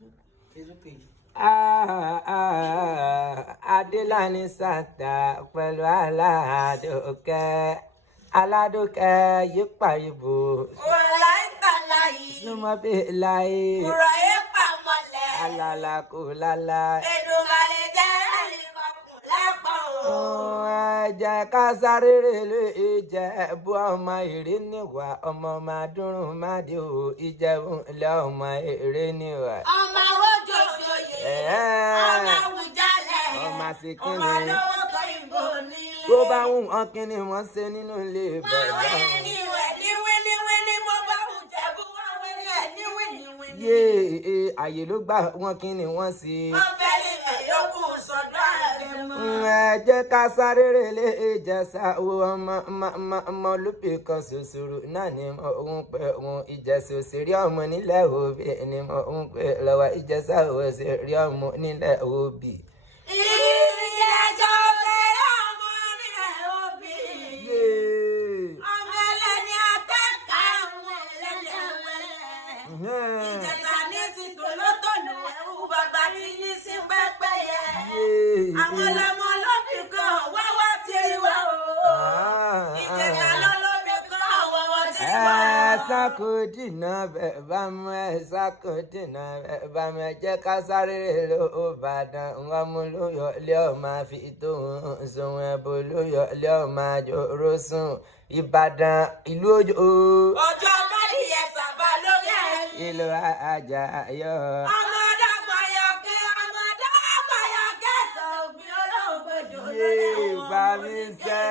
Facebook page. Adélàní Sàtà pẹ̀lú Aládùkẹ́. Aládùkẹ́ yípa ìbò. Wàlá ìtàlá yìí. Súnmọ́ bí láyé. Kùrọ̀ yé pàmọ́lẹ̀. Alàlà kò lálá. Èdùmàrè jẹ́ ẹnìkọ̀kùn lápọ̀ o. Ẹ jẹ́ ká sáré rèlé Ìjẹ̀bú ọmọ èrè níwà ọmọ máa dúró má dé o Ìjẹ̀bú ilé ọmọ èrè níwà. Ọmọ ojoojoyè. Ọmọ Awùjalẹ̀. Ọmọ Àsìkíní. Ọmọ lówó kan ìbò nílé. Tó bá wù wọ́n kí ni wọ́n ṣe nínú ilé bàbá. Wọ́n wí ní wíní bó bá wù Jẹ̀bú wọ́n wí ní ẹ̀ ní wíní. Yé àyè ló gbà wọ́n kí ni wọ́n ṣe. Wọ́n fẹ́ lè rẹ̀ yókù sọ́dọ̀ ààrẹ mọ́. Ẹ jẹ́ ká sáré rèlé Ìjẹ̀ṣà wo ọmọ olùpẹ̀ kan ṣoṣoro náà ni mo ń pè wọn Ìjẹ̀ṣà òṣèré ọmọ nílẹ̀ Òbí ni mo ń pè lọ́wọ́ Ìjẹ̀ṣà òṣèré ọmọ nílẹ̀ Òbí. Ìjẹ̀ṣà òṣèré ọmọ nílẹ̀ Òbí. Ọmọ ẹlẹ́ni akẹ́kọ̀ọ́ àwọn ẹlẹ́lẹ́ wẹ̀lẹ́. Ìjẹ̀ṣà ní ti tòlótòlù ẹ̀rù bàbá tí ní sí pẹ́pẹ́yẹ. Àwọn ọlọ́mọ olóbì kan wáwá tí wá o. Ìjẹ̀ṣà lọ́lọ́bì kan wọ́wọ́ tí wá o. Sákòdìnà bẹ́ẹ̀ bá mú sákòdìnà bẹ́ẹ̀ bá mú jẹ́ ká sáré rèlé Ìbàdàn wọn mú lóyọ ilé ọmọ fi tó ń sùn ẹ̀bùn lóyọ ilé ọmọ àjòrò sùn Ìbàdàn ìlú òjò. Ọjọ́ bọ́ọ̀lì yẹn sábà lórí ẹ̀. Ìlú Àjàyọ̀. Ọmọdé àmọ̀yọ̀kẹ́ sọ̀gbìn olóògbé jòló Yé lẹ́wọ̀n. bá mi sẹ́.